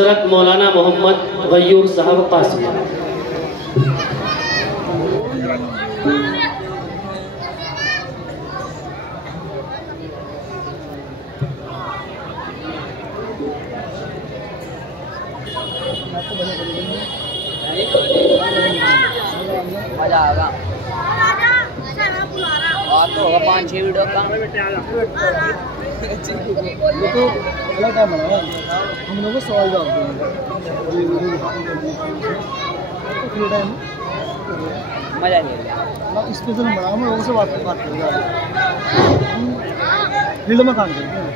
हज़रत मौलाना मोहम्मद गयूर साहब कासिम। मजा आएगा और तो होगा 5-6 वीडियो का। तो अलग टाइम बनाया हम लोग को सवाल जवाब फ्री टाइम मजा नहीं आएगा। स्पेशल बना हम लोगों से बात करेंगे फील्ड में काम करते हैं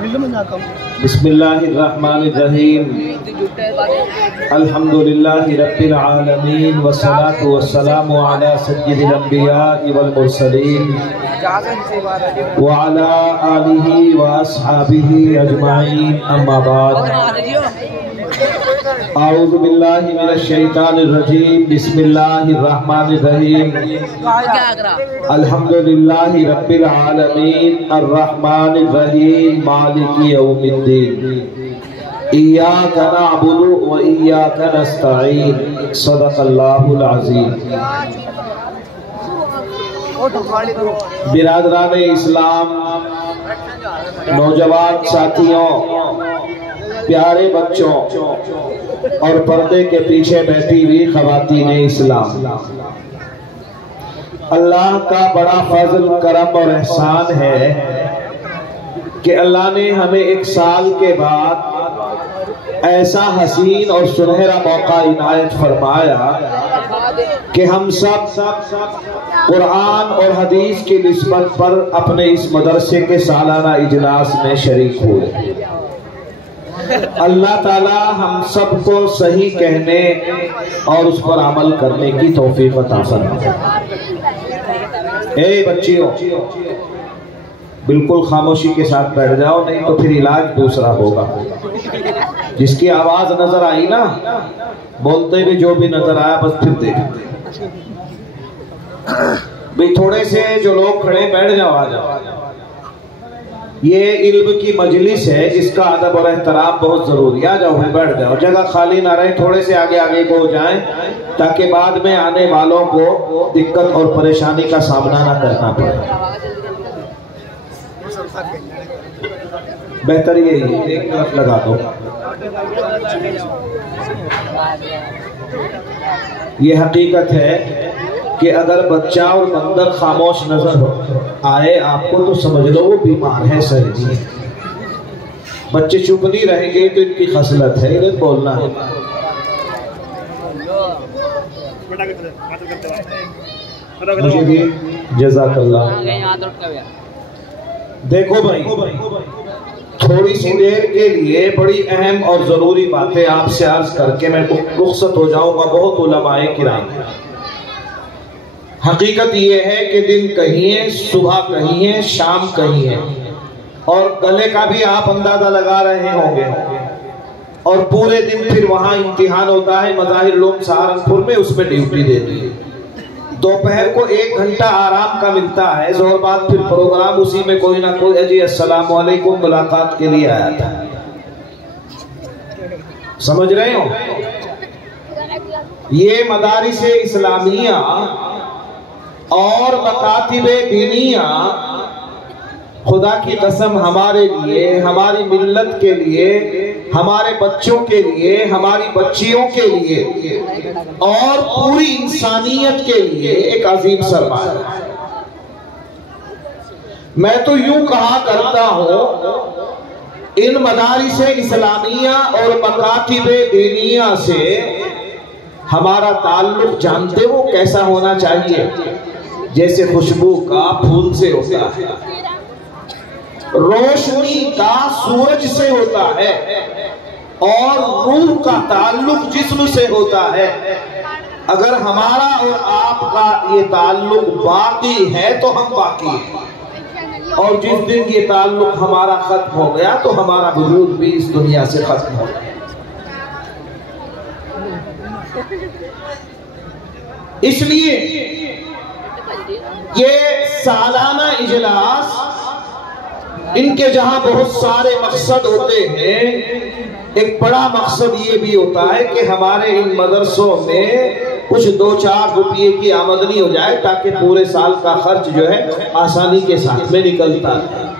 फील्ड में ना काम। बिस्मिल्लाहिर्रहमानिर्रहीम अल्हम्दुलिल्लाहि रब्बिल आलमीन वस्सलातु वस्सलामु अला सय्यिदिल अंबिया'i वल मुरसलीन व अला आलिहि व अस्हाबिहि अजमाइन अम्मा बाद। आऊज़ु बिल्लाहि मिनश शैतानिर रजीम बिस्मिल्लाहिर्रहमानिर्रहीम अल्हम्दुलिल्लाहि रब्बिल आलमीन अर्रहमानिर रहीम मालिकि यौमिद्दीन इय्याका नअबुदु व इय्याका नस्तईन सदक़ल्लाहुल अज़ीम। बिरादरान इस्लाम, नौजवान साथियों, प्यारे बच्चों और पर्दे के पीछे बैठी हुई ख़वातीने इस्लाम, अल्लाह का बड़ा फजल करम और एहसान है कि अल्लाह ने हमें एक साल के बाद ऐसा हसीन और सुनहरा मौका इनायत फरमाया कि हम सब कुरान और हदीस की निस्बत पर अपने इस मदरसे के सालाना इजलास में शरीक हुए। अल्लाह ताला हम सबको सही कहने और उस पर अमल करने की तौफीक अता फरमाए। ए बच्चियों, बिल्कुल खामोशी के साथ बैठ जाओ, नहीं तो फिर इलाज दूसरा होगा। जिसकी आवाज नजर आई ना, बोलते हुए जो भी नजर आया बस फिर देख भाई। थोड़े से जो लोग खड़े बैठ जाओ, आ जाओ। ये इल्म की मजलिस है, इसका अदब और एहतराम बहुत जरूरी। आ जाओ भाई, बैठ जाओ, जगह खाली ना रहे, थोड़े से आगे आगे को जाएं ताकि बाद में आने वालों को दिक्कत और परेशानी का सामना ना करना पड़े। बेहतर यही एक तरफ लगा दो। ये हकीकत है कि अगर बच्चा और बंदर खामोश नजर आए आपको तो समझ लो वो बीमार है, सही नहीं। बच्चे चुप नहीं रहेंगे तो इनकी खसलत है, इन्हें बोलना है। मुझे भी जज़ाकल्लाह। देखो भाई, थोड़ी सी देर के लिए बड़ी अहम और जरूरी बातें आपसे अर्ज करके मैं रुखसत हो जाऊंगा। बहुत उलमाए किराम, हकीकत यह है कि दिन कहीं है, सुबह कहीं है, शाम कहीं है, और गले का भी आप अंदाजा लगा रहे होंगे। और पूरे दिन फिर वहां इम्तिहान होता है मज़ाहिर लोम सहारनपुर में, उसमें ड्यूटी देती है। दोपहर को 1 घंटा आराम का मिलता है, जोर बाद फिर प्रोग्राम, उसी में कोई ना कोई अजी अस्सलाम वालेकुम मुलाकात के लिए आया था। समझ रहे हो? ये मदारिसे इस्लामिया और मकातिबे दीनिया खुदा की कसम हमारे लिए, हमारी मिल्लत के लिए, हमारे बच्चों के लिए, हमारी बच्चियों के लिए और पूरी इंसानियत के लिए एक अजीम सरमाया है। मैं तो यूं कहा करता हूं, इन मदारिसे इस्लामिया और मकातिबे दीनिया से हमारा ताल्लुक जानते हो कैसा होना चाहिए? जैसे खुशबू का फूल से होता है, रोशनी का सूरज से होता है, और रूह का ताल्लुक जिस्म से होता है। अगर हमारा और आपका ये ताल्लुक बाकी है तो हम बाकी हैं, और जिस दिन ये ताल्लुक हमारा खत्म हो गया तो हमारा वजूद भी इस दुनिया से खत्म हो गया। इसलिए ये सालाना इजलास इनके जहां बहुत सारे मकसद होते हैं, एक बड़ा मकसद ये भी होता है कि हमारे इन मदरसों में कुछ 2-4 रुपये की आमदनी हो जाए ताकि पूरे साल का खर्च जो है आसानी के साथ में निकलता है।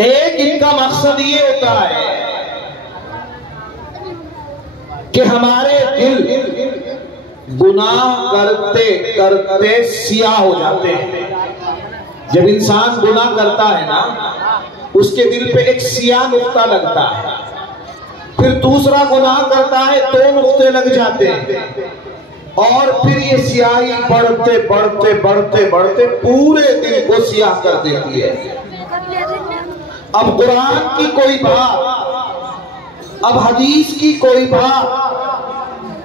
एक इनका मकसद ये होता है कि हमारे दिल गुनाह करते करते सियाह हो जाते हैं। जब इंसान गुनाह करता है ना, उसके दिल पे एक सियाह नुक्ता लगता है, फिर दूसरा गुनाह करता है 2 नुक्ते लग जाते हैं, और फिर ये स्याही बढ़ते बढ़ते बढ़ते बढ़ते पूरे दिल को सियाह कर देती है। अब कुरान की कोई बात, अब हदीस की कोई बात,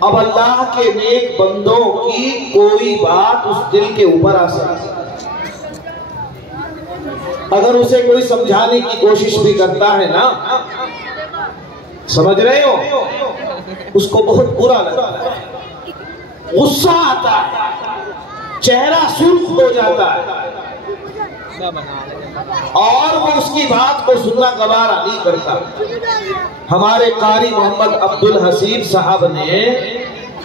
अब अल्लाह के नेक बंदों की कोई बात उस दिल के ऊपर आ सकती है। अगर उसे कोई समझाने की कोशिश भी करता है ना, समझ रहे हो, उसको बहुत बुरा लगता है, गुस्सा आता है, चेहरा सुर्ख हो जाता है, और वो उसकी बात को सुनना गवारा नहीं करता। हमारे कारी मोहम्मद अब्दुल हसीब साहब ने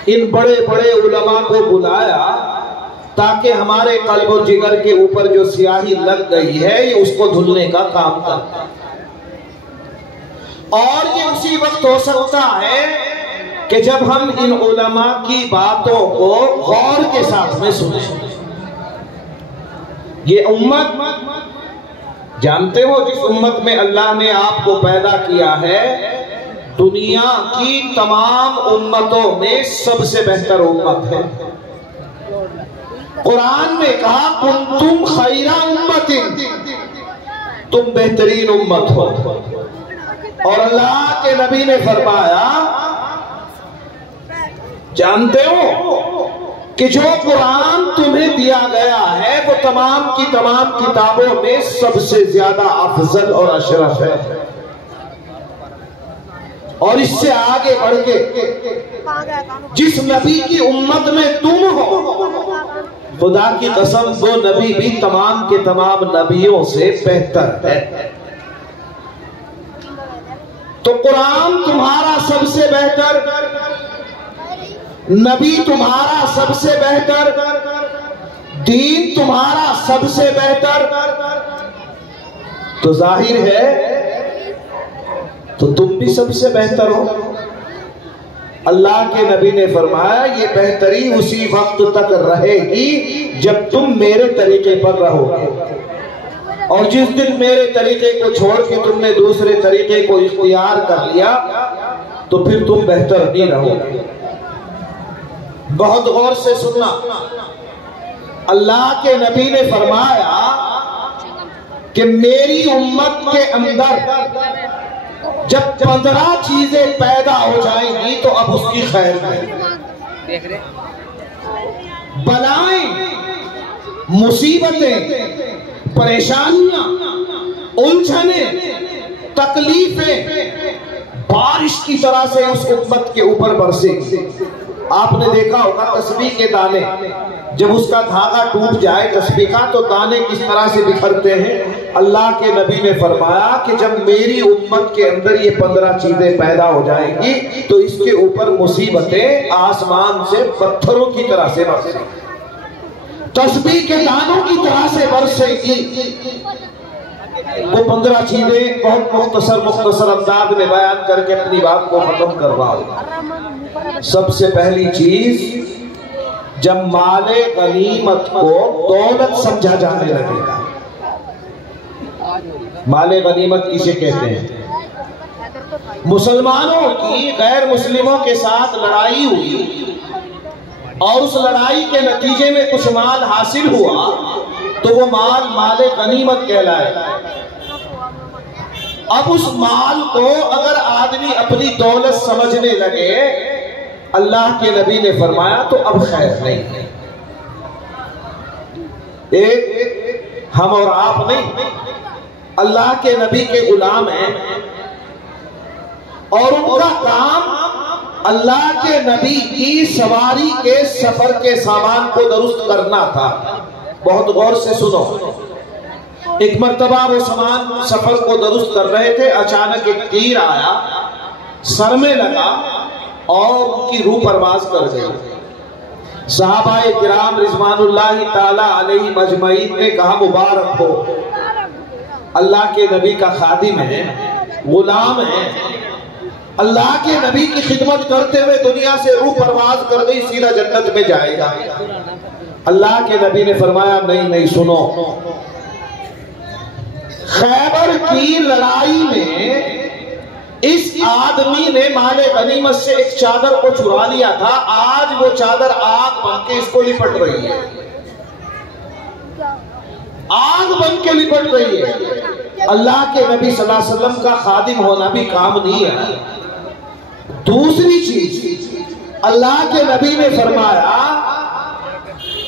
इन बड़े बड़े उलमा को बुलाया ताकि हमारे कल्ब और जिगर के ऊपर जो स्याही लग गई है ये उसको धुलने का काम करता है। और ये उसी वक्त हो सकता है कि जब हम इन उलमा की बातों को गौर के साथ में सुने। ये उम्मत, जानते हो जिस उम्मत में अल्लाह ने आपको पैदा किया है, दुनिया की तमाम उम्मतों में सबसे बेहतर उम्मत है। कुरान में कहा कुंतुम खैरा उम्मतिन, तुम बेहतरीन उम्मत हो। और अल्लाह के नबी ने फरमाया, जानते हो कि जो कुरान तुम्हें दिया गया है वो तमाम की तमाम किताबों में सबसे ज्यादा अफजल और अशरफ है। और इससे आगे बढ़ के जिस नबी की उम्मत में तुम हो, खुदा की कसम वो नबी भी तमाम के तमाम नबियों से बेहतर है। तो कुरान तुम्हारा सबसे बेहतर, नबी तुम्हारा सबसे बेहतर, दीन तुम्हारा सबसे बेहतर, तो जाहिर है तो तुम भी सबसे बेहतर हो। अल्लाह के नबी ने फरमाया ये बेहतरी उसी वक्त तक रहेगी जब तुम मेरे तरीके पर रहोगे, और जिस दिन मेरे तरीके को छोड़ के तुमने दूसरे तरीके को इख्तियार कर लिया तो फिर तुम बेहतर नहीं रहोगे। बहुत गौर से सुनना, अल्लाह के नबी ने फरमाया कि मेरी उम्मत के अंदर जब 15 चीजें पैदा हो जाएंगी तो अब उसकी खैर है। बलाएं, मुसीबतें, परेशानियां, उलझने, तकलीफें बारिश की तरह से उस उम्मत के ऊपर बरसेंगी। आपने देखा होगा तस्बीह के दाने, जब उसका धागा टूट जाए तस्बीह का तो दाने किस तरह से बिखरते हैं। अल्लाह के नबी ने फरमाया कि जब मेरी उम्मत के अंदर ये 15 चीजें पैदा हो जाएंगी तो इसके ऊपर मुसीबतें आसमान से पत्थरों की तरह से बरसेंगी, तस्बीह के दानों की तरह से बरसेंगी। वो 15 चीजें बहुत मुख्तसर अंदाज में बयान करके अपनी बात को खत्म कर रहा हूं। सबसे पहली चीज, जब माले गनीमत को दौलत समझा जाने लगेगा। माले गनीमत किसे कहते हैं? मुसलमानों की गैर मुस्लिमों के साथ लड़ाई हुई और उस लड़ाई के नतीजे में कुछ माल हासिल हुआ तो वो माल माले गनीमत कहलाए। अब उस माल को अगर आदमी अपनी दौलत समझने लगे, अल्लाह के नबी ने फरमाया तो अब खैर नहीं है। एक हम और आप नहीं, अल्लाह के नबी के गुलाम हैं और उनका काम अल्लाह के नबी की सवारी के सफर के सामान को दुरुस्त करना था। बहुत गौर से सुनो, एक मर्तबा वो सामान सफर को दुरुस्त कर रहे थे, अचानक एक तीर आया, सर में लगा और उनकी रूह परवाज कर गई। सहाबाए किराम रिजवानुल्लाहि ताला अलैहि मजमईन ने कहा, मुबारक हो, अल्लाह के नबी का खादिम है, गुलाम है, अल्लाह के नबी की खिदमत करते हुए दुनिया से रूह परवाज कर गई, सीधा जन्नत में जाएगा। अल्लाह के नबी ने फरमाया, नहीं नहीं, सुनो, खैबर की लड़ाई में इस आदमी ने माले गनीमत से एक चादर को चुरा लिया था, आज वो चादर आग बन के इसको लिपट रही है, आग बन के लिपट रही है। अल्लाह के नबी सल्लल्लाहु अलैहि वसल्लम का खादिम होना भी काम नहीं है। दूसरी चीज, अल्लाह के नबी ने फरमाया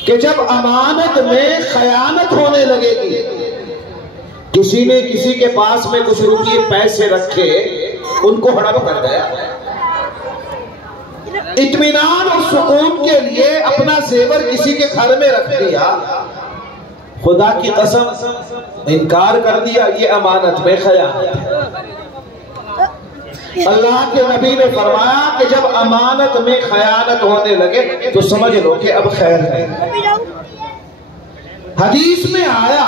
कि जब अमानत में खयानत होने लगेगी, किसी ने किसी के पास में कुछ रुपये पैसे रखे, उनको हड़प कर गया, इत्मीनान और सुकून के लिए अपना जेवर किसी के घर में रख दिया, खुदा की कसम इनकार कर दिया, ये अमानत में खयानत है। अल्लाह के नबी ने फरमाया कि जब अमानत में खयानत होने लगे तो समझ लो कि अब खैर नहीं। हदीस में आया,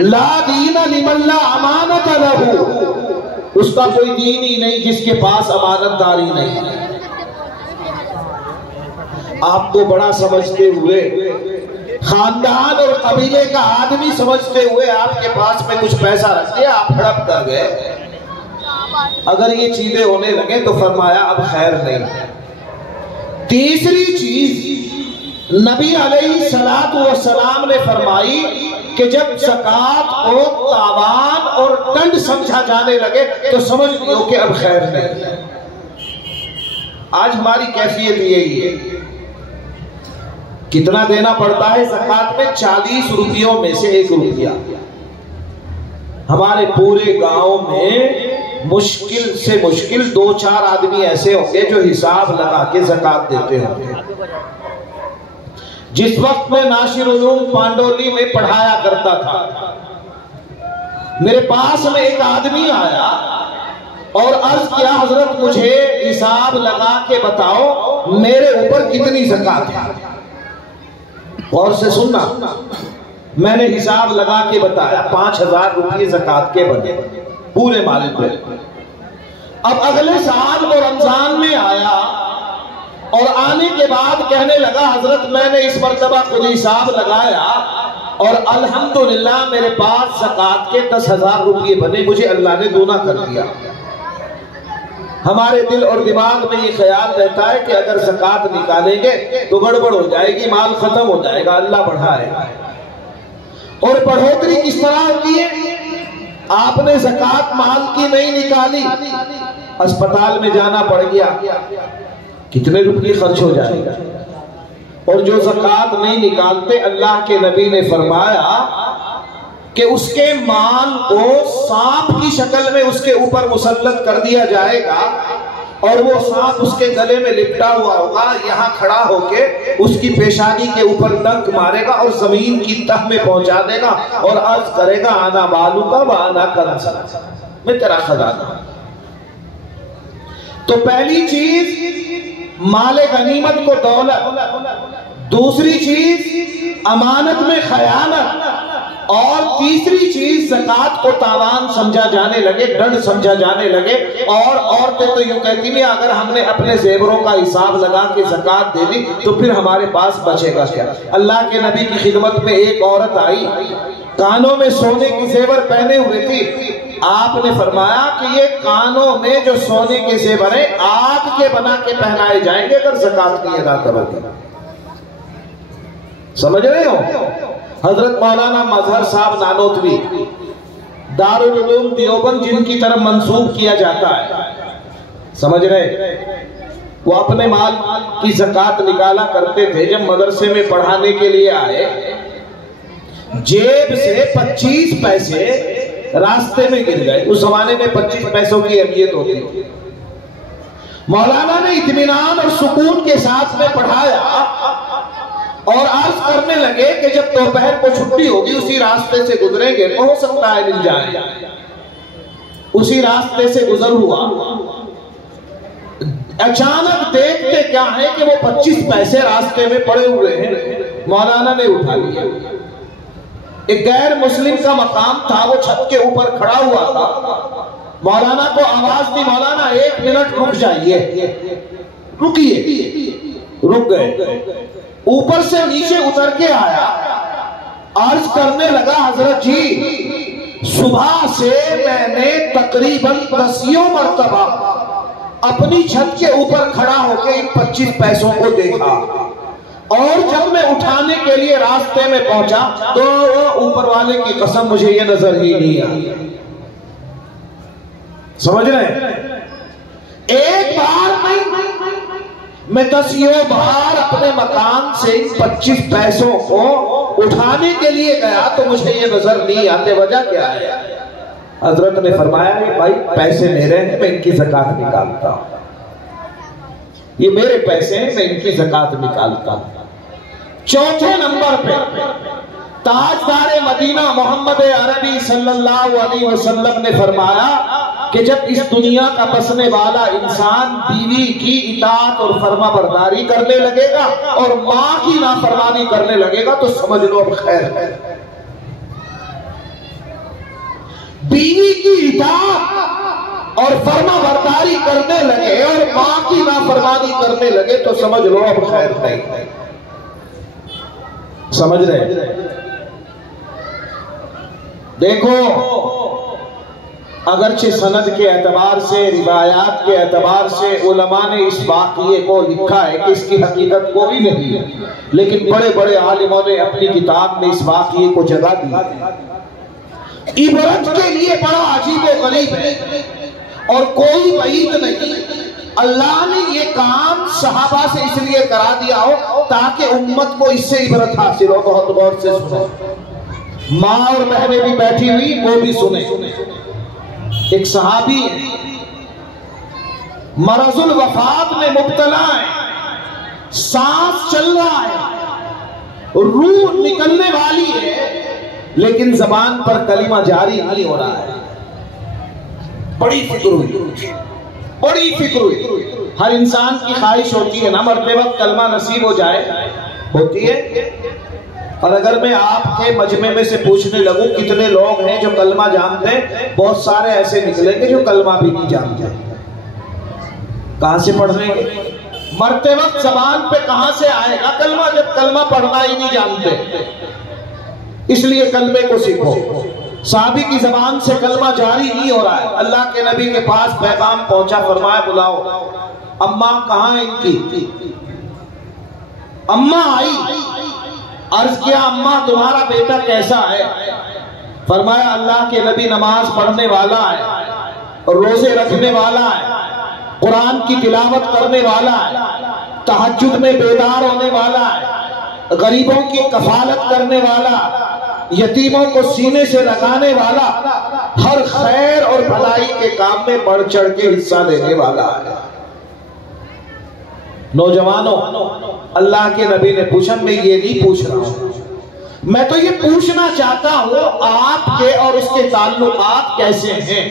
ला दीन लिमन ला अमानत लहू, उसका कोई दीन ही नहीं जिसके पास अमानतदारी नहीं। आपको बड़ा समझते हुए, खानदान और कबीले का आदमी समझते हुए आपके पास में कुछ पैसा रख दिया, आप हड़प कर गए, अगर ये चीजें होने लगे तो फरमाया अब खैर नहीं। तीसरी चीज नबी अलैहिस्सलातु वस्सलाम ने फरमाई कि जब ज़कात को तावान और दंड समझा जाने लगे तो समझ लो कि अब खैर नहीं। आज हमारी कैफियत यही है, कितना देना पड़ता है ज़कात में? 40 रुपयों में से 1 रुपया। हमारे पूरे गांव में मुश्किल से मुश्किल 2-4 आदमी ऐसे होंगे जो हिसाब लगा के ज़कात देते होंगे। जिस वक्त में नासिर उलूम पांडोली में पढ़ाया करता था, मेरे पास में एक आदमी आया और अर्ज किया, हजरत मुझे हिसाब लगा के बताओ मेरे ऊपर कितनी ज़कात है। और से सुनना, मैंने हिसाब लगा के बताया 5000 रुपये ज़कात के बने पूरे माल पे। अब अगले साल वो रमजान में आया और आने के बाद कहने लगा, हजरत मैंने इस मर्तबा खुद हिसाब लगाया और अल्हम्दुलिल्लाह मेरे पास ज़कात के 10,000 रुपये बने, मुझे अल्लाह ने दूना कर दिया। हमारे दिल और दिमाग में ये ख्याल रहता है कि अगर ज़कात निकालेंगे तो गड़बड़ हो जाएगी, माल खत्म हो जाएगा, अल्लाह बढ़ाएगा। और बढ़ोतरी किस तरह होती है? आपने ज़कात माल की नहीं निकाली, अस्पताल में जाना पड़ गया, कितने रुपये खर्च हो जाएगा। और जो ज़कात नहीं निकालते, अल्लाह के नबी ने फरमाया कि उसके माल को सांप की शक्ल में उसके ऊपर मुसल्लत कर दिया जाएगा और वो सांप उसके गले में लिपटा हुआ होगा, यहाँ खड़ा होके उसकी पेशानी के ऊपर डंक मारेगा और जमीन की तह में पहुंचा देगा और अर्ज करेगा, आना बालू का व आना कंज़, मैं तेरा खजाना। तो पहली चीज माले गनीमत को दौलत, दूसरी चीज अमानत में खयानत, और तीसरी चीज ज़कात को तावान समझा जाने लगे, दंड समझा जाने लगे। और औरतें तो यूं कहती हैं, अगर हमने अपने जेवरों का हिसाब लगा के ज़कात दे दी तो फिर हमारे पास बचेगा क्या? अल्लाह के नबी की खिदमत में एक औरत आई, कानों में सोने की जेवर पहने हुए थी। आपने फरमाया कि ये कानों में जो सोने के जेवर है आग के बना के पहनाए जाएंगे अगर ज़कात नहीं अदा करोगे। समझ रहे हो? हजरत मौलाना मजहर साहब नानोतवी, दारुल उलूम देवबंद जिनकी तरफ मंसूब किया जाता है, समझ रहे, वो अपने माल की ज़कात निकाला करते थे। जब मदरसे में पढ़ाने के लिए आए, जेब से 25 पैसे रास्ते में गिर गए। उस जमाने में 25 पैसों की अहमियत होती थी। मौलाना ने इत्मीनान और सुकून के साथ में पढ़ाया और अर्ज करने लगे कि जब दोपहर को छुट्टी होगी उसी रास्ते से गुजरेंगे तो हो सकता है मिल जाए। उसी रास्ते से गुजर हुआ, अचानक देखते क्या है कि वो 25 पैसे रास्ते में पड़े हुए हैं। मौलाना ने उठा लिया। एक गैर मुस्लिम का मकाम था, वो छत के ऊपर खड़ा हुआ था। मौलाना को आवाज दी, मौलाना 1 मिनट रुक जाइए। रुकिए। रुक गए। ऊपर से नीचे उतर के आया, अर्ज करने लगा, हजरत जी सुबह से मैंने तकरीबन 10 मरतबा अपनी छत के ऊपर खड़ा होकर इन 25 पैसों को देखा, और जब मैं उठाने के लिए रास्ते में पहुंचा तो ऊपर वाले की कसम मुझे ये नजर ही नहीं आई। समझ रहे हैं? एक बार मैं 10 बार अपने मकान से इन 25 पैसों को उठाने के लिए गया तो मुझे ये नजर नहीं आते। वजह क्या है? हजरत ने फरमाया, भाई पैसे मेरे हैं, मैं इनकी ज़कात निकालता हूं। ये मेरे पैसे हैं, मैं इनकी ज़कात निकालता हूं। चौथे नंबर पे ताजदार मदीना मोहम्मद अरबी सल्लल्लाहु अलैहि वसल्लम ने फरमाया कि जब इस दुनिया का बसने वाला इंसान बीवी की इताअत और फर्मा बरदारी करने लगेगा और माँ की नाफरमानी करने लगेगा तो समझ लो अब खैर है। बीवी की इताअत और फर्मा बरदारी करने लगे और माँ की नाफरमानी करने लगे तो समझ लो अब खैर है। समझ रहे? देखो, अगरचे सनद के एतबार से, रिवायात के एतबार से उलमा ने इस वाक़ये को लिखा है कि इसकी हकीकत कोई नहीं है, लेकिन बड़े बड़े आलिमों ने अपनी किताब में इस वाक़ये को जगह दी। इबरत के लिए बड़ा अजीब व गरीब है और कोई वईद नहीं। अल्लाह ने ये काम सहाबा से इसलिए करा दिया हो ताकि उम्मत को इससे इबरत हासिल हो। बहुत गौर से सुनो, माँ और बहनें भी बैठी हुई वो भी सुने। एक सहाबी मरजुल वफात में मुब्तला है, सांस चल रहा है, रूह निकलने वाली है, लेकिन जबान पर कलिमा जारी नहीं हो रहा है। बड़ी फिक्र हुई, बड़ी फिक्र हुई। हर इंसान की ख्वाहिश होती है ना मरते वक्त कलमा नसीब हो जाए, होती है। और अगर मैं आपके मजमे में से पूछने लगूं कितने लोग हैं जो कलमा जानते हैं, बहुत सारे ऐसे निकलेंगे जो कलमा भी नहीं जानते। कहां से पढ़ रहे हैं? मरते वक्त जबान पे कहां से आएगा कलमा जब कलमा पढ़ना ही नहीं जानते। इसलिए कलमे को सीखो। साहबी की जबान से कलमा जारी नहीं हो रहा है। अल्लाह के नबी के पास पैगाम पहुंचा, फरमाया बुलाओ। अम्मा कहां है इनकी? अम्मा आई, अर्ज किया अम्मा तुम्हारा बेटा कैसा है? फरमाया अल्लाह के नबी नमाज पढ़ने वाला है, रोजे रखने वाला है, कुरान की तिलावत करने वाला है, तहज्जुद में बेदार होने वाला है, गरीबों की कफालत करने वाला, यतीमों को सीने से लगाने वाला, हर खैर और भलाई के काम में बढ़ चढ़ के हिस्सा लेने वाला है। नौजवानों, अल्लाह के नबी ने पूछा, मैं ये नहीं पूछ रहा हूं, मैं तो ये पूछना चाहता हूं आपके और उसके ताल्लुकात कैसे हैं।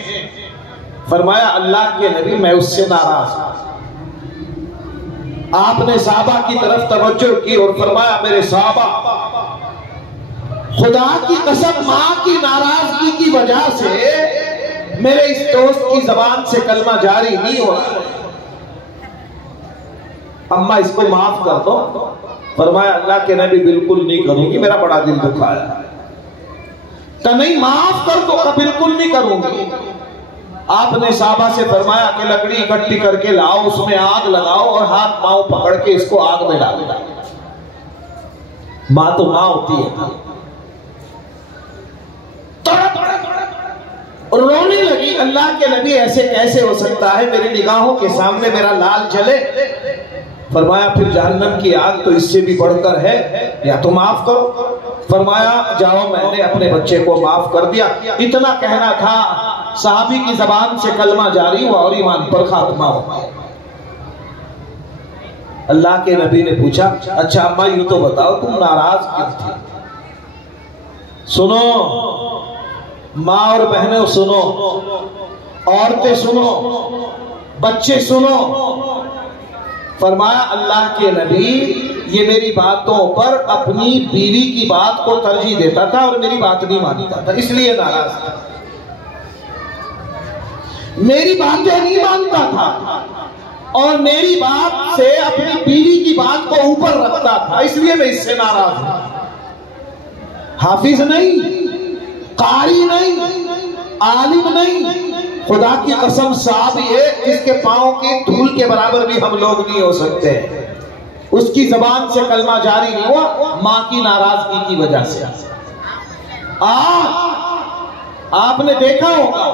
फरमाया अल्लाह के नबी मैं उससे नाराज हूं। आपने साहबा की तरफ तवज्जो की और फरमाया मेरे साहबा, खुदा की कसम मां की नाराजगी की वजह से मेरे इस दोस्त की जबान से कलमा जारी नहीं हो रहा। अम्मा इसको माफ कर दो। फरमाया अल्लाह के नबी बिल्कुल नहीं करूंगी, मेरा बड़ा दिल दुखाया। तो नहीं माफ कर दो, बिल्कुल नहीं करूंगी। आपने साहबा से फरमाया कि लकड़ी इकट्ठी करके लाओ, उसमें आग लगाओ और हाथ पांव पकड़ के इसको आग में डाल दो। मां तो मां होती है। और रोने लगी। अल्लाह के नबी ऐसे कैसे हो सकता है, मेरी निगाहों के सामने मेरा लाल जले। फरमाया फिर जहन्नम की आग तो इससे भी बढ़कर है, या तो माफ करो। फरमाया जाओ, मैंने अपने बच्चे को माफ कर दिया। इतना कहना था, साहबी की जबान से कलमा जारी हुआ और ईमान पर खात्मा हुआ। अल्लाह के नबी ने पूछा, अच्छा अम्मा यूं तो बताओ तुम नाराज क्यों थी? सुनो माँ और बहनों, सुनो औरतें, सुनो बच्चे, सुनो। फरमाया अल्लाह के नबी ये मेरी बातों पर अपनी बीवी की बात को तरजीह देता था और मेरी बात नहीं मानता था, इसलिए नाराज था। मेरी बातें नहीं मानता था और मेरी बात से अपनी बीवी की बात को ऊपर रखता था, इसलिए मैं इससे नाराज हूं। हाफिज नहीं, कारी नहीं, आलिम नहीं, खुदा की कसम साहब ये जिसके पांव की धूल के बराबर भी हम लोग नहीं हो सकते, उसकी जबान से कलमा जारी नहीं हुआ मां की नाराजगी की वजह से। आपने देखा होगा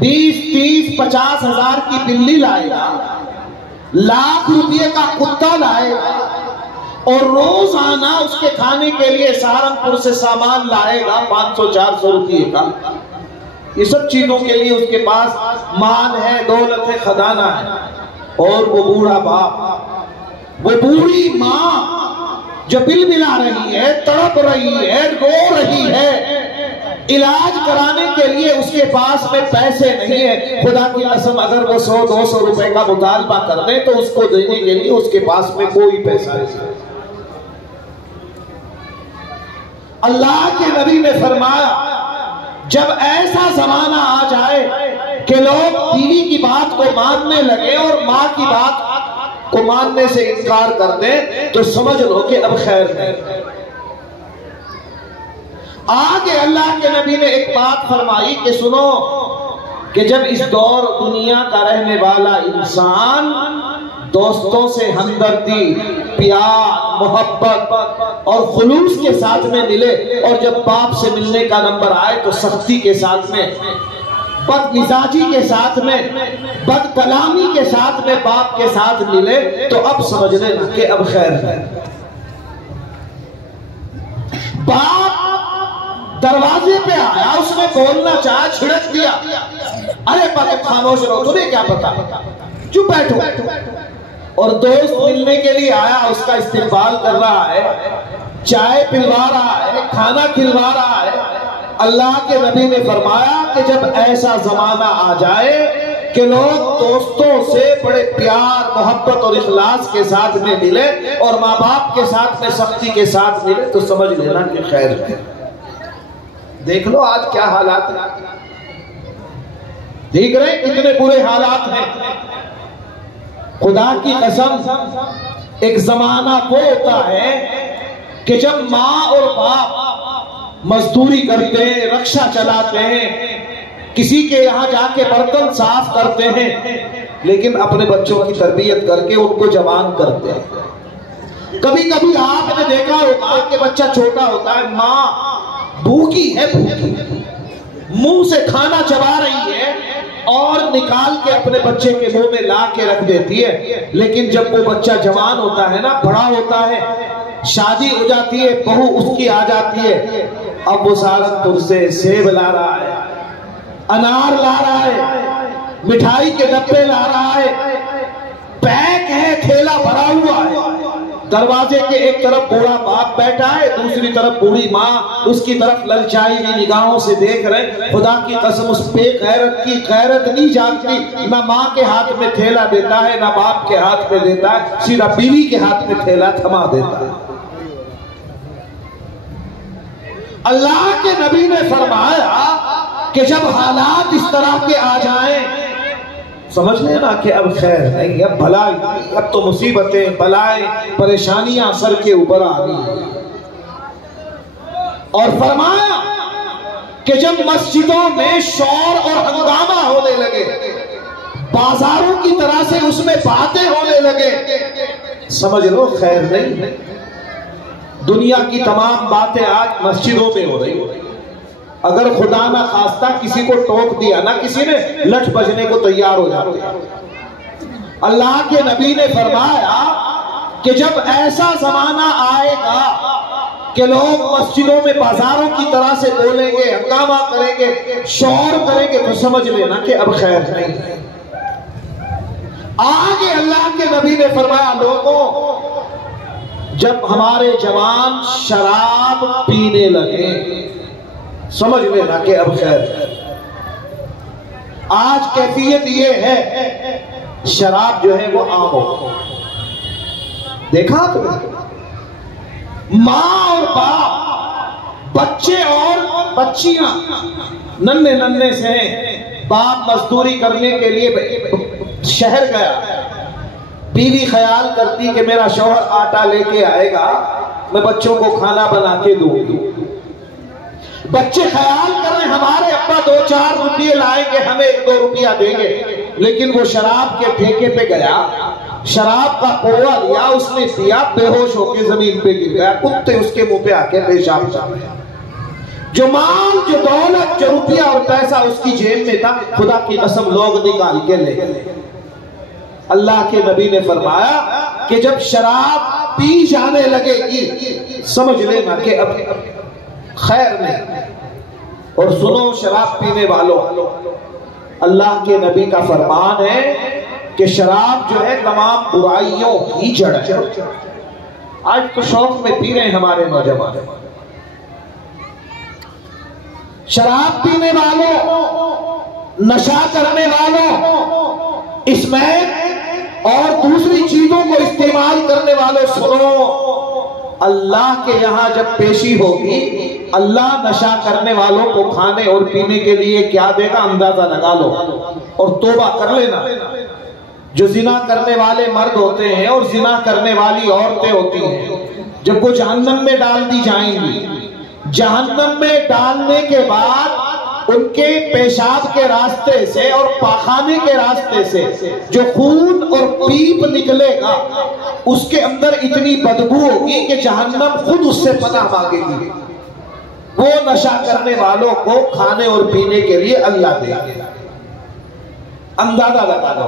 20, 30, 50 हजार की बिल्ली लाएगा, लाख रुपये का कुत्ता लाएगा और रोजाना उसके खाने के लिए सहारनपुर से सामान लाएगा 500-400 रुपये का। ये सब चीजों के लिए उसके पास माल है, दौलत है, खजाना है। और वो बूढ़ा बाप, वो बूढ़ी माँ जो बिल मिला रही है, तड़प रही है, रो रही है, इलाज कराने के लिए उसके पास में पैसे नहीं है। खुदा की कसम अगर वो 100-200 रुपए का मुतालबा कर दे तो उसको देने के लिए उसके पास में कोई पैसा नहीं। अल्लाह के नबी ने फरमाया जब ऐसा जमाना आ जाए कि लोग बीवी की बात को मानने लगे और माँ की बात को मानने से इनकार कर दें तो समझ लो कि अब खैर नहीं। आगे अल्लाह के नबी ने एक बात फरमाई कि सुनो कि जब इस दौर दुनिया का रहने वाला इंसान दोस्तों से हमदर्दी, प्यार, मोहब्बत और खुलूस के साथ में मिले और जब बाप से मिलने का नंबर आए तो सख्ती के साथ में, बदमिजाजी के साथ में, बदकलामी के साथ में बाप के साथ मिले तो अब समझ लेना कि अब खैर है। बाप दरवाजे पे आया, उसने बोलना चाहा, छिड़क दिया, अरे पता खामोश रहो, तुम्हें क्या पता, चुप बैठो। और दोस्त मिलने के लिए आया, उसका इस्तेमाल कर रहा है, चाय पिलवा रहा है, खाना खिलवा रहा है। अल्लाह के नबी ने फरमाया कि जब ऐसा जमाना आ जाए कि लोग दोस्तों से बड़े प्यार, मोहब्बत और इखलास के साथ में मिले और माँ बाप के साथ में सख्ती के साथ मिले तो समझ लेना कि खैर है। देख लो आज क्या हालात है, देख रहे कितने बुरे हालात हैं। खुदा की कसम एक जमाना वो होता है कि जब माँ और बाप मजदूरी करते हैं, रक्षा चलाते हैं, किसी के यहाँ जाके बर्तन साफ करते हैं, लेकिन अपने बच्चों की तरबियत करके उनको जवान करते हैं। कभी कभी आपने देखा होगा कि बच्चा छोटा होता है, माँ भूखी है, भूखी मुंह से खाना चबा रही है और निकाल के अपने बच्चे के मुंह में ला के रख देती है। लेकिन जब वो बच्चा जवान होता है ना, बड़ा होता है, शादी हो जाती है, बहू उसकी आ जाती है, अब वो सहारनपुर से सेब ला रहा है, अनार ला रहा है, मिठाई के डब्बे ला रहा है, पैक है, थैला भरा हुआ है। दरवाजे के एक तरफ बूढ़ा बाप बैठा है, दूसरी तरफ बूढ़ी माँ उसकी तरफ ललचाई हुई निगाहों से देख रहे। खुदा की कसम उस बेगैरत की गैरत नहीं जानती, ना माँ के हाथ में थैला देता है, ना बाप के हाथ में देता है, सीधा बीवी के हाथ में थैला थमा देता है। अल्लाह के नबी ने फरमाया कि जब हालात इस तरह के आ जाएं समझ लेना कि अब खैर नहीं, अब भलाई, अब तो मुसीबतें, बलाएं, परेशानियां सर के ऊपर आ गई। और फरमाया कि जब मस्जिदों में शोर और हंगामा होने लगे, बाजारों की तरह से उसमें बातें होने लगे, समझ लो खैर नहीं। दुनिया की तमाम बातें आज मस्जिदों में हो रही। अगर खुदा ना खास्ता किसी को टोक दिया ना, किसी ने लठ बजने को तैयार हो जाते। अल्लाह के नबी ने फरमाया कि जब ऐसा जमाना आएगा कि लोग मस्जिदों में बाजारों की तरह से बोलेंगे, हंगामा करेंगे, शोर करेंगे, तो समझ लेना कि अब खैर नहीं। आगे अल्लाह के नबी ने फरमाया, लोगों, जब हमारे जवान शराब पीने लगे, समझ लेना कि अब खैर आज कैफियत ये है, शराब जो है वो आम हो। देखा तो माँ और बाप, बच्चे और बच्चियां नन्हे नन्हे से, बाप मजदूरी करने के लिए शहर गया, बीवी ख्याल करती कि मेरा शौहर आटा लेके आएगा, मैं बच्चों को खाना बना के दूंगी। बच्चे ख्याल कर रहे हमारे अब्बा 2-4 रुपये लाएंगे, हमें 1-2 रुपया देंगे, लेकिन वो शराब के ठेके पे गया, शराब का कोड़ा लिया, उसने पिया, बेहोश होकर जमीन पे गिर गया, कुत्ते उसके मुंह पे आके पेशाब कर रहे। जो माल, जो दौलत, जो रुपया और पैसा उसकी जेब में था, खुदा की कसम लोग निकाल के ले गए। अल्लाह के नबी ने फरमाया कि जब शराब पी जाने लगेगी, समझ लेना कि अब खैर नहीं। और सुनो शराब पीने वालों, अल्लाह के नबी का फरमान है कि शराब जो है तमाम बुराइयों की जड़ है। आज तो शौक में पी रहे हैं हमारे नौजवान। शराब पीने वालों, नशा करने वालों, इसमें और दूसरी चीजों को इस्तेमाल करने वालों, सुनो, अल्लाह के यहां जब पेशी होगी, अल्लाह नशा करने वालों को खाने और पीने के लिए क्या देगा, अंदाजा लगा लो और तौबा कर लेना। जो जिना करने वाले मर्द होते हैं और जिना करने वाली औरतें होती हैं, जब वो जहन्नम में डाल दी जाएंगी, जहन्नम में डालने के बाद उनके पेशाब के रास्ते से और पाखाने के रास्ते से जो खून और पीप निकलेगा, उसके अंदर इतनी बदबू होगी कि जहन्नम खुद उससे पनाह मांगेगी। वो नशा करने वालों को खाने और पीने के लिए अल्लाह देगा। अंदाजा लगा लो,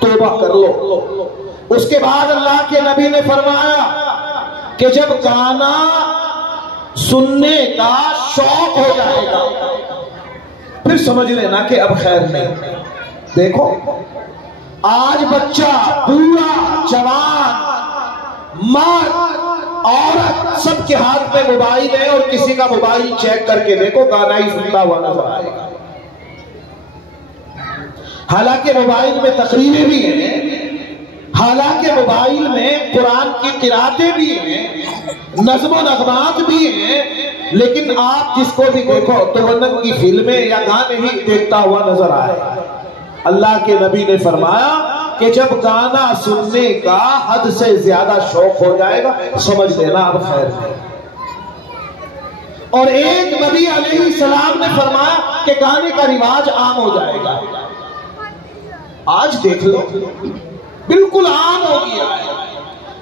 तौबा कर लो। उसके बाद अल्लाह के नबी ने फरमाया कि जब गाना सुनने का शौक हो जाएगा, फिर समझ लेना कि अब खैर नहीं। देखो आज बच्चा, बूढ़ा, जवान, मर्द, औरत, सबके हाथ में मोबाइल है और किसी का मोबाइल चेक करके देखो गाना ही सुनता हुआ नजर आएगा। हालांकि मोबाइल में तकरीरें भी हैं, हालांकि मोबाइल में कुरान की किरातें भी हैं, नज़्म नगमात भी हैं, लेकिन आप जिसको भी देखो तो वनन की फिल्में या गाने ही देखता हुआ नजर आए। अल्लाह के नबी ने फरमाया कि जब गाना सुनने का हद से ज्यादा शौक हो जाएगा, समझ लेना अब खैर है। और एक नबी अलैहिस्सलाम ने फरमाया कि गाने का रिवाज आम हो जाएगा। आज देख लो, बिल्कुल आम हो गया है।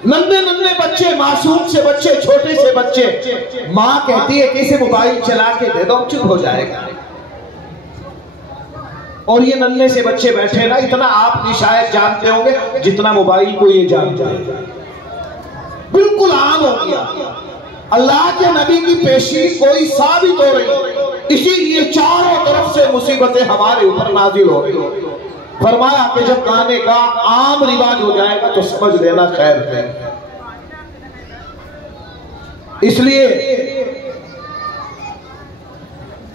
नन्हे नन्हे बच्चे, मासूम से बच्चे, छोटे से बच्चे, माँ कहती है कि इसे मोबाइल चला के दे दो, चुप हो जाएगा। और ये नन्हे से बच्चे बैठे ना, इतना आप भी शायद जानते होंगे जितना मोबाइल को ये जानते हैं। बिल्कुल आम हो गया। अल्लाह के नबी की पेशी कोई साबित हो रही, इसीलिए चारों तरफ से मुसीबतें हमारे ऊपर नाजिल हो रही। फरमाया कि जब गाने का आम रिवाज हो जाएगा तो समझ लेना खैर है। इसलिए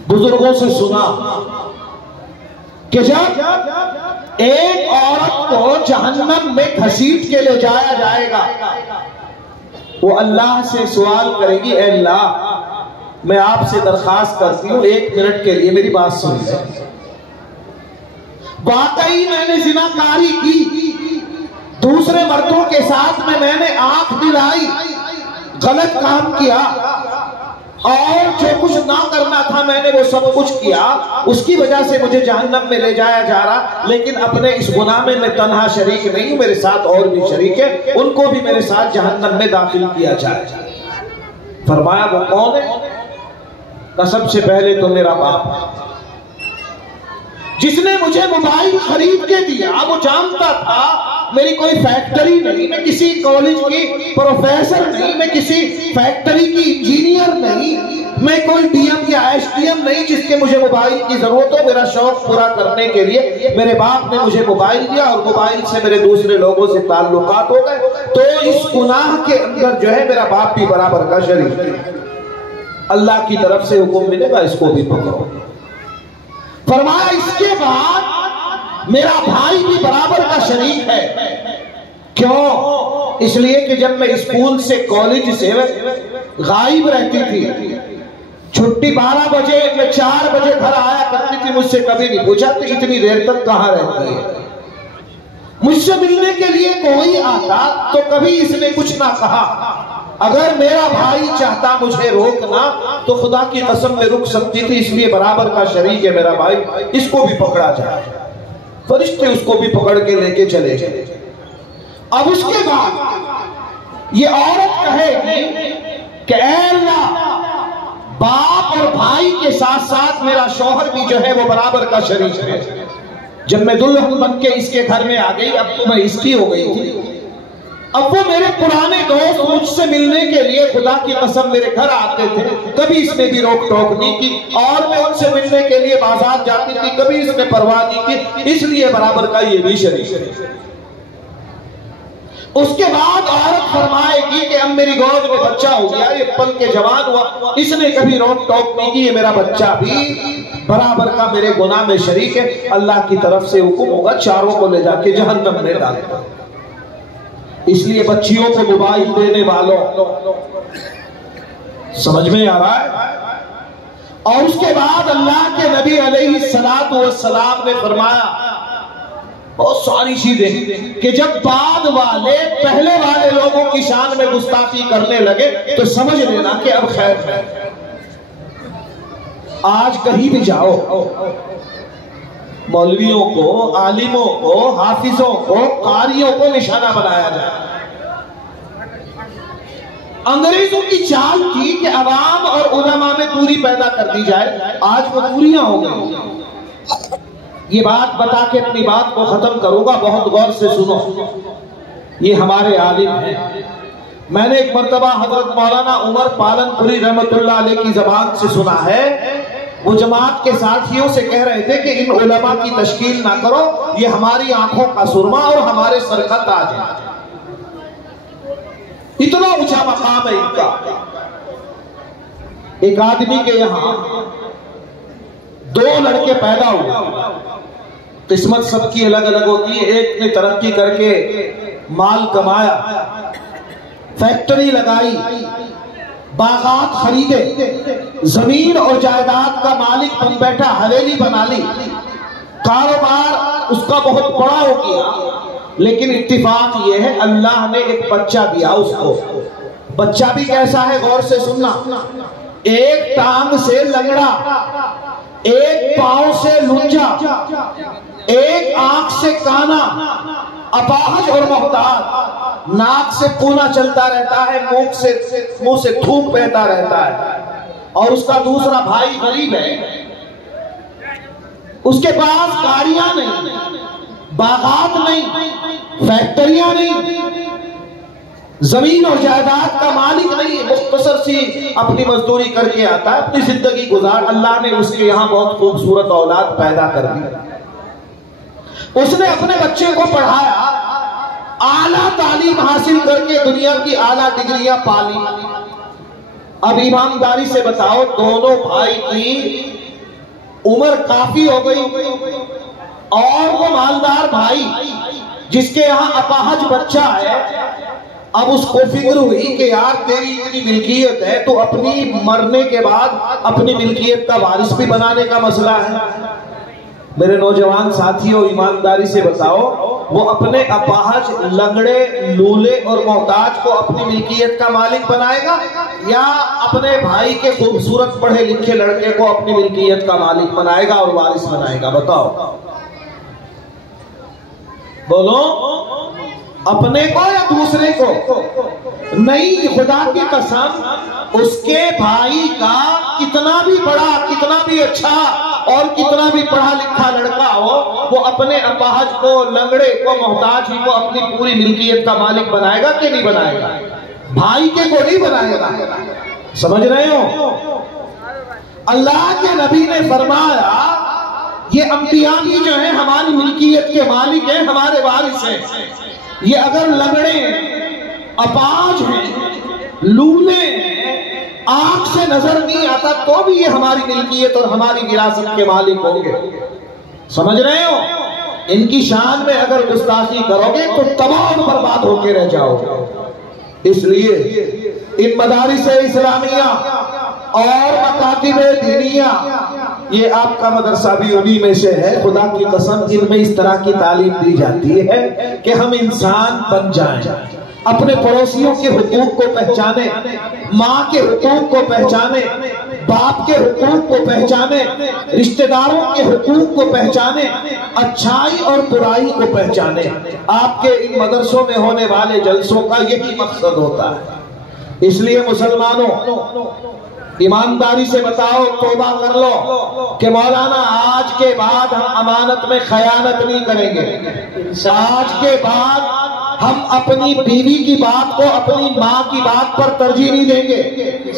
बुजुर्गों से सुना कि जब एक औरत को जहन्नम में घसीट के ले जाया जाएगा, वो अल्लाह से सवाल करेगी, ऐ अल्लाह मैं आपसे दरखास्त करती हूँ 1 मिनट के लिए मेरी बात सुन ले। वाकई मैंने जिनाकारी की, दूसरे मर्दों के साथ में मैंने आंख मिलाई, गलत काम किया और जो कुछ ना करना था मैंने वो सब कुछ किया, उसकी वजह से मुझे जहन्नम में ले जाया जा रहा। लेकिन अपने इस गुनाह में मैं तन्हा शरीक नहीं हूं, मेरे साथ और भी शरीक है, उनको भी मेरे साथ जहन्नम में दाखिल किया जाए। फरमाया वो कौन है? कसम से पहले तो मेरा बाप, जिसने मुझे मोबाइल खरीद के दिया। वो जानता था मेरी कोई फैक्ट्री नहीं, मैं किसी कॉलेज की प्रोफेसर नहीं, मैं किसी फैक्ट्री की इंजीनियर नहीं, मैं कोई डीएम या एसडीएम नहीं जिसके मुझे मोबाइल की जरूरत हो। मेरा शौक पूरा करने के लिए मेरे बाप ने मुझे मोबाइल दिया और मोबाइल से मेरे दूसरे लोगों से ताल्लुकात हो गए। तो इस गुनाह के अंदर जो है मेरा बाप भी बराबर का शरीक है। अल्लाह की तरफ से हुक्म मिलेगा, इसको भी पकड़ो। फरमाया इसके बाद मेरा भाई भी बराबर का शरीक है। क्यों? इसलिए कि जब मैं स्कूल से कॉलेज से गायब रहती थी, छुट्टी 12 बजे, मैं 4 बजे घर आया करती थी, मुझसे कभी नहीं पूछा तो इतनी देर तक कहां रहती है। मुझसे मिलने के लिए कोई आता तो कभी इसने कुछ ना कहा। अगर मेरा भाई चाहता मुझे रोकना तो खुदा की कसम में रुक सकती थी, इसलिए बराबर का शरीक है मेरा भाई, इसको भी पकड़ा जाए। फरिश्ते उसको भी पकड़ के लेके चले गए। अब उसके बाद ये औरत कहेगी कि ऐ अल्लाह, बाप और भाई के साथ साथ मेरा शौहर भी जो है वो बराबर का शरीक है। जब मैं दुल्हन बन के इसके घर में आ गई, अब तो मैं इसकी हो गई थी। अब वो मेरे पुराने दोस्त मुझसे मिलने के लिए खुदा की कसम मेरे घर आते थे, कभी इसने भी रोक टोक नहीं की। और मैं उनसे मिलने के लिए बाजार जाती थी, कभी इसने परवाह नहीं की, इसलिए बराबर का ये भी शरीक है। उसके बाद औरत फरमाएगी कि अब मेरी गोद में बच्चा हो गया, ये पल के जवान हुआ, इसने कभी रोक टोक नहीं की, ये मेरा बच्चा भी बराबर का मेरे गुनाह में शरीक है। अल्लाह की तरफ से हुक्म होगा, चारों को ले जाके जहन्नम में डाल दो। इसलिए बच्चियों को मोबाइल देने वालों, समझ में आ रहा है? और उसके बाद अल्लाह के नबी अलैहिस्सलातु वस्सलाम ने फरमाया बहुत सारी चीजें कि जब बाद वाले पहले वाले लोगों की शान में गुस्ताखी करने लगे तो समझ लेना कि अब खैर है। आज कहीं भी जाओ, मौलवियों को, आलिमों को, हाफिजों को, कारियों को निशाना बनाया जाए। अंग्रेजों की चाल थी कि अवाम और उलमा में दूरी पैदा कर दी जाए, आज वो दूरियां हो गई। ये बात बता के अपनी बात को खत्म करूंगा, बहुत गौर से सुनो। ये हमारे आलिम हैं। मैंने एक मर्तबा हजरत मौलाना उमर पालनपुरी रहमतुल्लाह अलैह की जबान से सुना है, वो जमात के साथियों से कह रहे थे कि इन उलमा की तश्कील ना करो, ये हमारी आंखों का सुरमा और हमारे सर का ताज है। इतना ऊंचा मकाम है इनका। एक आदमी के यहां 2 लड़के पैदा हुए। किस्मत सबकी अलग अलग होती है। एक ने तरक्की करके माल कमाया, फैक्ट्री लगाई, बागात खरीदे, जमीन और जायदाद का मालिक बन बैठा, हवेली बना ली, कारोबार उसका बहुत बड़ा हो गया। लेकिन इत्तिफाक यह है अल्लाह ने एक बच्चा दिया उसको। बच्चा भी कैसा है, गौर से सुनना। एक टांग से लंगड़ा, एक पांव से लुंजा, एक आंख से काना, अपाहज और मोहताज, नाक से पूना चलता रहता है, मुंह से थूक बहता रहता है। और उसका दूसरा भाई गरीब है, उसके पास गाड़ियां नहीं, बागात नहीं, फैक्ट्रियां नहीं, जमीन और जायदाद का मालिक नहीं, मुख्तसर सी अपनी मजदूरी करके आता है, अपनी जिंदगी गुजार। अल्लाह ने उसके यहां बहुत खूबसूरत औलाद पैदा कर दी। उसने अपने बच्चे को पढ़ाया, आला तालीम हासिल करके दुनिया की आला डिग्रियां पाली। अब ईमानदारी से बताओ, दोनों भाई की उम्र काफी हो गई और वो मालदार भाई जिसके यहां अपाहज बच्चा है, अब उसको फिक्र हुई कि यार तेरी इतनी मिल्कियत है, तो अपनी मरने के बाद अपनी मिल्कियत का वारिस भी बनाने का मसला है। मेरे नौजवान साथियों, ईमानदारी से बताओ, वो अपने अपाहज, लंगड़े, लूले और मोहताज को अपनी मिल्कियत का मालिक बनाएगा या अपने भाई के खूबसूरत पढ़े लिखे लड़के को अपनी मिल्कियत का मालिक बनाएगा और वारिस बनाएगा? बताओ, बोलो, अपने को या दूसरे को? नहीं, खुदा की कसम, उसके भाई का कितना भी बड़ा, कितना भी अच्छा और कितना भी पढ़ा लिखा लड़का हो, हो, वो अपने अपाहज को, लंगड़े को, मोहताज ही को अपनी पूरी मिल्कियत का मालिक बनाएगा कि नहीं बनाएगा? भाई के को नहीं बनाएगा। समझ रहे हो? अल्लाह के नबी ने फरमाया ये अंबिया भी जो है हमारी मिल्कियत के मालिक हैं, हमारे वारिस हैं। ये अगर लंगड़े, अपाज हैं, लूले, आंख से नजर नहीं आता तो भी ये हमारी मिल्कियत और हमारी विरासत के मालिक होंगे। समझ रहे हो? इनकी शान में अगर गुस्ताखी करोगे तो तबाह बर्बाद होके रह जाओगे। इसलिए इन मदारिस इस्लामिया और मकातिब दीनिया, ये आपका मदरसा भी उन्हीं में से है। खुदा की कसम, इनमें इस तरह की तालीम दी जाती है कि हम इंसान बन जाएं, अपने पड़ोसियों के हुकूक को पहचाने, माँ के हुकूक को पहचाने, बाप के हुकूक को पहचाने, रिश्तेदारों के हुकूक को पहचाने, अच्छाई और बुराई को पहचाने। आपके इन मदरसों में होने वाले जलसों का यही मकसद होता है। इसलिए मुसलमानों, ईमानदारी से बताओ, तौबा कर लो कि मौलाना आज के बाद हम अमानत में खयानत नहीं करेंगे। आज के बाद हम अपनी बीवी की बात को अपनी माँ की बात पर तरजीह नहीं देंगे।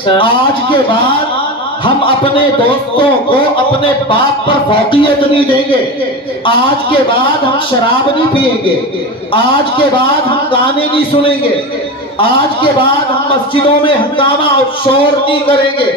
आज के बाद हम अपने दोस्तों को अपने बाप पर फौकियत नहीं देंगे। आज के बाद हम शराब नहीं पिएंगे। आज के बाद हम गाने नहीं सुनेंगे। आज के बाद हम मस्जिदों में हंगामा और शोर नहीं करेंगे।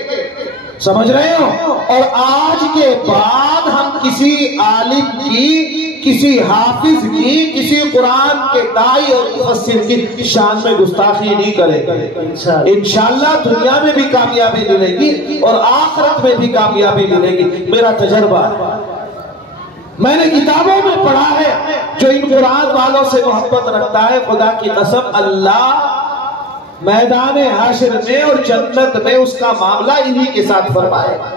समझ रहे हो? और आज के बाद हम किसी आलिम की, किसी हाफिज की, किसी कुरान के दाई और मुफस्सिर की शान में गुस्ताखी नहीं करेंगे। इंशाअल्लाह दुनिया में भी कामयाबी मिलेगी और आखिरत में भी कामयाबी मिलेगी। मेरा तजर्बा है, मैंने किताबों में पढ़ा है। जो इन कुरान वालों से मोहब्बत रखता है, खुदा की कसम, अल्लाह मैदान हाशिर में और जन्नत में उसका मामला इन्हीं के साथ फरमाएगा।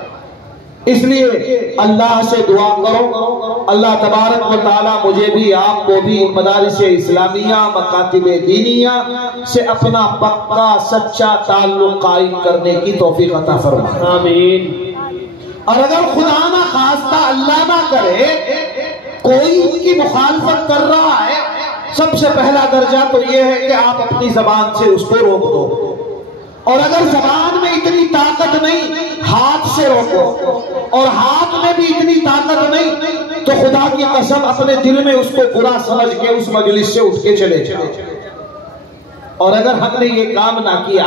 इसलिए अल्लाह से दुआ करो, अल्लाह तबारक व तआला मुझे भी, आपको भी मदारिस इस्लामिया, मकातिब दीनिया से अपना पक्का सच्चा ताल्लुक कायम करने की तौफीक अता फरमाए। आमीन। और अगर खुदा ना खास्ता, अल्लाह ना करे, कोई उनकी मुखालफत कर रहा है, सबसे पहला दर्जा तो यह है कि आप अपनी जबान से उसको रोक दो। और अगर जबान में इतनी ताकत नहीं, हाथ से रोको। और हाथ में भी इतनी ताकत नहीं तो खुदा की कसम अपने दिल में उसको बुरा समझ के उस मजलिस से उठ के चले जाओ। और अगर हमने ये काम ना किया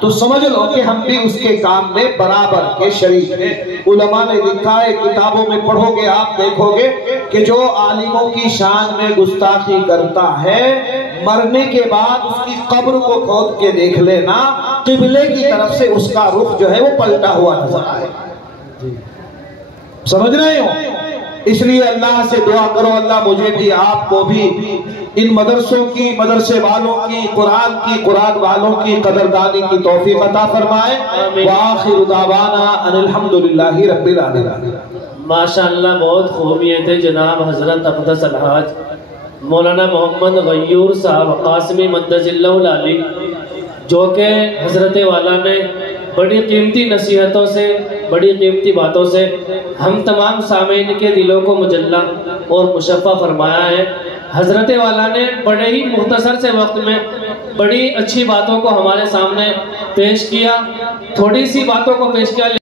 तो समझ लो कि हम भी उसके काम में बराबर के शरीक हैं। उलमा ने लिखा है, किताबों में पढ़ोगे आप देखोगे कि जो आलिमों की शान में गुस्ताखी करता है, मरने के बाद उसकी कब्र को खोद के देख लेना, किबले की तरफ से उसका रुख जो है वो पलटा हुआ नजर आएगा। समझ रहे हो? इसलिए अल्लाह से दुआ करो, अल्लाह मुझे भी, आपको भी इन मदरसों की, मदरसे वालों की, कुरान वालों की कदरदानी की तौफीक अता फरमाए। व आखिरु दावाना अनिल हम्दुलिल्लाहि रब्बिल आलमीन। माशाअल्लाह, बहुत खूब ये थे जनाब हजरत अक़दस अलहाज मौलाना मोहम्मद गयूर साहब कासमी मद्दजिल्लहुल आली, जो के हजरत वाला ने बड़ी कीमती नसीहतों से, बड़ी कीमती बातों से हम तमाम सामीन के दिलों को मुजल्ला और मुशफ़्फ़ा फरमाया है। हजरत वाला ने बड़े ही मुख्तसर से वक्त में बड़ी अच्छी बातों को हमारे सामने पेश किया, थोड़ी सी बातों को पेश किया।